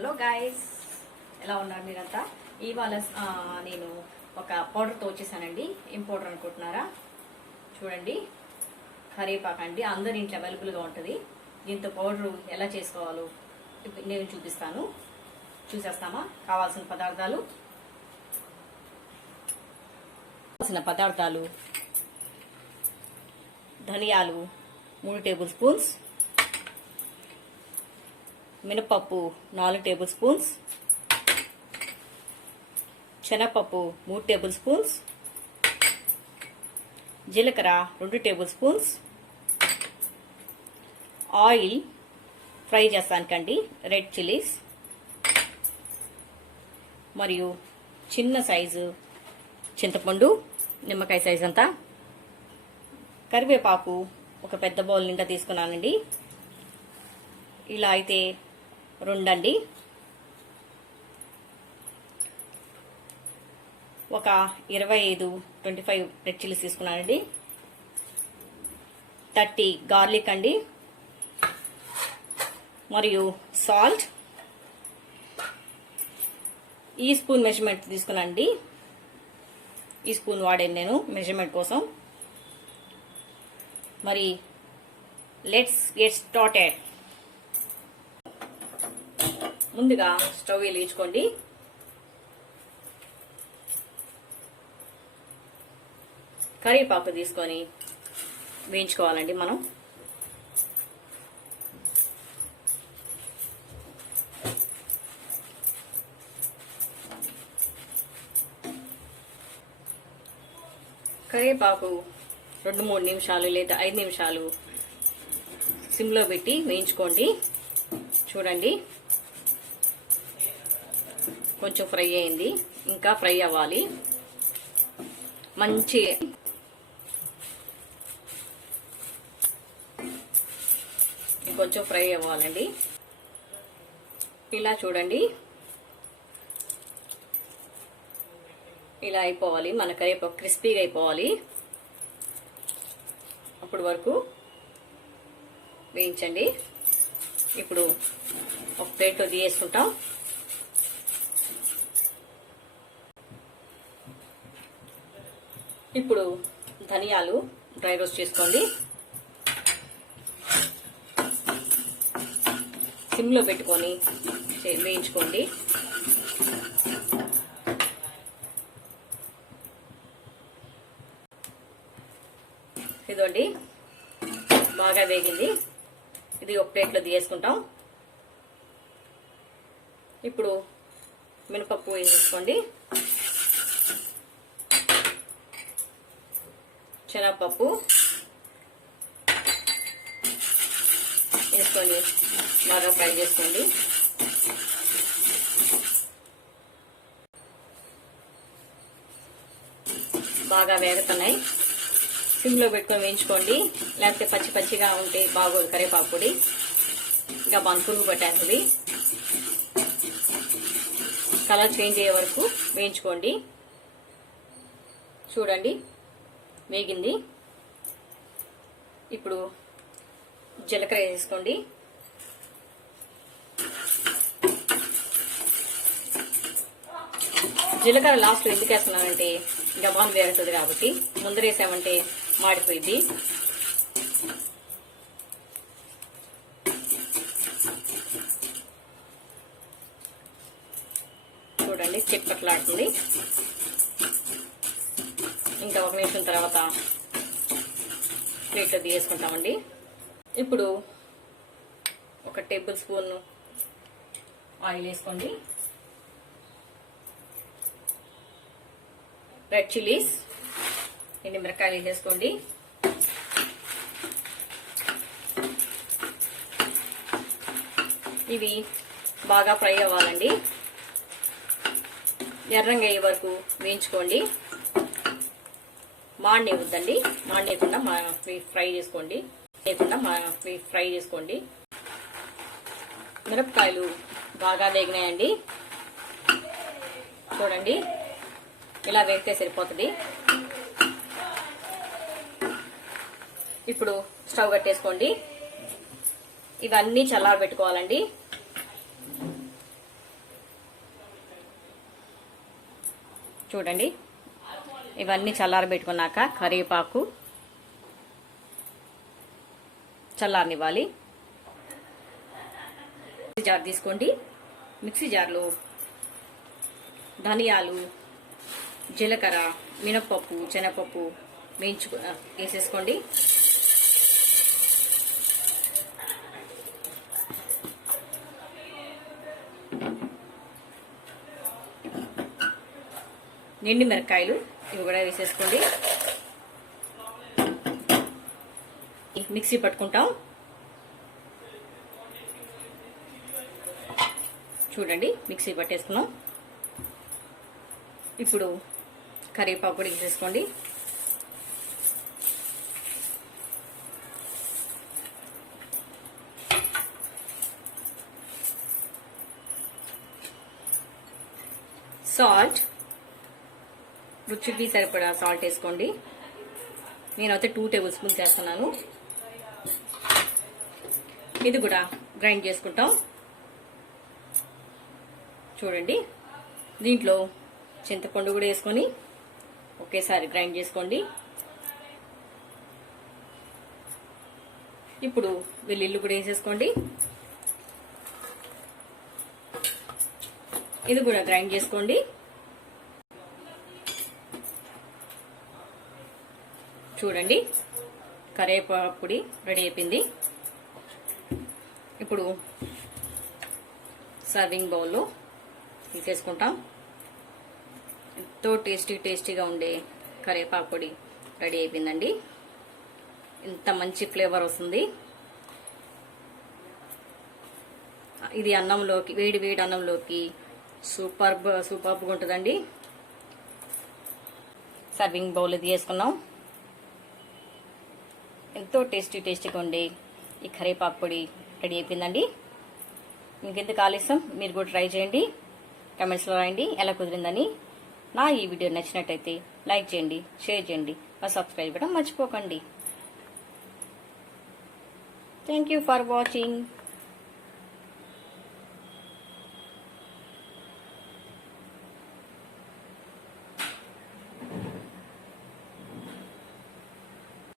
Hello guys, ఎలా ఉన్నారు మీరంతా? ఇవాళ నేను ఒక పౌడర్తో వచ్చేసానండి. ఏం పౌడర్ అనుకుంటున్నారా? చూడండి, కరివేపాకు అండి. అందరి ఇంట్లో అవైలబుల్గా ఉంటుంది. దీంతో పౌడర్ ఎలా చేసుకోవాలో నేను చూపిస్తాను. చూసేస్తామా? కావాల్సిన పదార్థాలు ధనియాలు 3 టేబుల్ స్పూన్స్, మినపప్పు 4 టేబుల్ స్పూన్స్, శనగపప్పు 3 టేబుల్ స్పూన్స్, జీలకర్ర 2 టేబుల్ స్పూన్స్, ఆయిల్ ఫ్రై చేస్తానికండి, రెడ్ చిల్లీస్, మరియు చిన్న సైజు చింతపండు, నిమ్మకాయ సైజ్ అంతా, కరివేపాకు ఒక పెద్ద బౌల్ నిండా తీసుకున్నానండి. ఇలా అయితే 2 అండి. ఒక 25 రెడ్ చిల్లీస్ తీసుకున్నానండి. 30 గార్లిక్ అండి, మరియు సాల్ట్ ఈ స్పూన్ మెజర్మెంట్ తీసుకున్నానండి. ఈ స్పూన్ వాడాను నేను మెజర్మెంట్ కోసం. మరి లెట్స్ గెట్ స్టార్టెడ్. ముందుగా స్టవ్ వెలిగించుకోండి. కరివేపాకు తీసుకొని వేయించుకోవాలండి మనం. కరివేపాకు 2-3 నిమిషాలు లేదా 5 నిమిషాలు సిమ్లో పెట్టి వేయించుకోండి. చూడండి, కొంచెం ఫ్రై అయింది, ఇంకా ఫ్రై అవ్వాలి. మంచి కొంచెం ఫ్రై అవ్వాలండి. ఇలా చూడండి, ఇలా అయిపోవాలి. మన కరివేపాకు క్రిస్పీగా అయిపోవాలి. అప్పటి వరకు వేయించండి. ఇప్పుడు ఒక ప్లేట్లో తీసుకుంటాం. ఇప్పుడు ధనియాలు డ్రై రోస్ట్ చేసుకోండి. సిమ్లో పెట్టుకొని వేయించుకోండి. ఇదండి, బాగా వేగింది. ఇది ఒక ప్లేట్లో తీసుకుంటాం. ఇప్పుడు మినపప్పు వేసుకోండి, శనగపప్పు వేసుకొని బాగా ఫ్రై చేసుకోండి. బాగా వేగుతున్నాయి. సిమ్లో పెట్టుకొని వేయించుకోండి, లేకపోతే పచ్చి పచ్చిగా ఉంటే బాగోదు. కరివేపాకు పొడి ఇంకా పురుగు పట్టేస్తుంది. కలర్ చేంజ్ అయ్యే వరకు వేయించుకోండి. చూడండి, వేగింది. ఇప్పుడు జీలకర్ర వేసుకోండి. జీలకర్ర లాస్ట్ ఎందుకు వేస్తున్నానంటే గబాన్ వేరుతుంది కాబట్టి. ముందర వేసామంటే మాడిపోయింది. చూడండి, చిట్పట్లాడుతుంది. ఇంకా 1 నిమిషం తర్వాత ప్లేట్లో తీసుకుంటామండి. ఇప్పుడు 1 టేబుల్ స్పూన్ ఆయిల్ వేసుకోండి. రెడ్ చిల్లీస్, మిరపకాయలు వేసుకోండి. ఇవి బాగా ఫ్రై అవ్వాలండి. ఎర్రంగా అయ్యే వరకు వేయించుకోండి. మాడనివ్వద్దండి. మాడనేయకుండా ఫ్రై చేసుకోండి. మిరపకాయలు బాగా వేగినాయండి. చూడండి, ఇలా వేగితే సరిపోతుంది. ఇప్పుడు స్టవ్ కట్టేసుకోండి. ఇవన్నీ చల్లారబెట్టుకోవాలండి. చూడండి, ఇవన్నీ చల్లారబెట్టుకున్నాక కరివేపాకు చల్లారనివ్వాలి. మిక్సీ జార్ తీసుకోండి. మిక్సీ జార్లో ధనియాలు, జీలకర్ర, మినప్పప్పు, శనగపప్పు వేసేసుకోండి. ఎండు మిరపకాయలు ఇవి కూడా వేసేసుకోండి. మిక్సీ పట్టుకుంటాం. చూడండి, మిక్సీ పట్టేసుకున్నాం. ఇప్పుడు కరివేపాకు కూడా వేసేసుకోండి. సాల్ట్, రుచికి సరిపడా సాల్ట్ వేసుకోండి. నేనైతే 2 టేబుల్ స్పూన్స్ వేస్తున్నాను. ఇది కూడా గ్రైండ్ చేసుకుంటాం. చూడండి, దీంట్లో చింతపండు కూడా వేసుకొని ఒకేసారి గ్రైండ్ చేసుకోండి. ఇప్పుడు వెల్లుల్లి కూడా వేసేసుకోండి. ఇది కూడా గ్రైండ్ చేసుకోండి. చూడండి, కరివేపాకు పొడి రెడీ అయిపోయింది. ఇప్పుడు సర్వింగ్ బౌల్లో తీసేసుకుంటాం. ఎంతో టేస్టీగా ఉండే కరివేపాకు పొడి రెడీ అయిపోయిందండి. ఇంత మంచి ఫ్లేవర్ వస్తుంది. ఇది అన్నంలోకి, వేడి అన్నంలోకి సూపర్గా ఉంటుందండి. సర్వింగ్ బౌల్ తీసుకున్నాం. ఎంతో టేస్టీగా ఉండే ఈ కరివేపాకు పొడి రెడీ అయిపోయిందండి. ఇంకెందుకు ఆలస్యం, మీరు కూడా ట్రై చేయండి. కమెంట్స్లో రాయండి ఎలా కుదిరిందని. నా ఈ వీడియో నచ్చినట్టయితే లైక్ చేయండి, షేర్ చేయండి, సబ్స్క్రైబ్ చేయడం మర్చిపోకండి. Thank you for watching.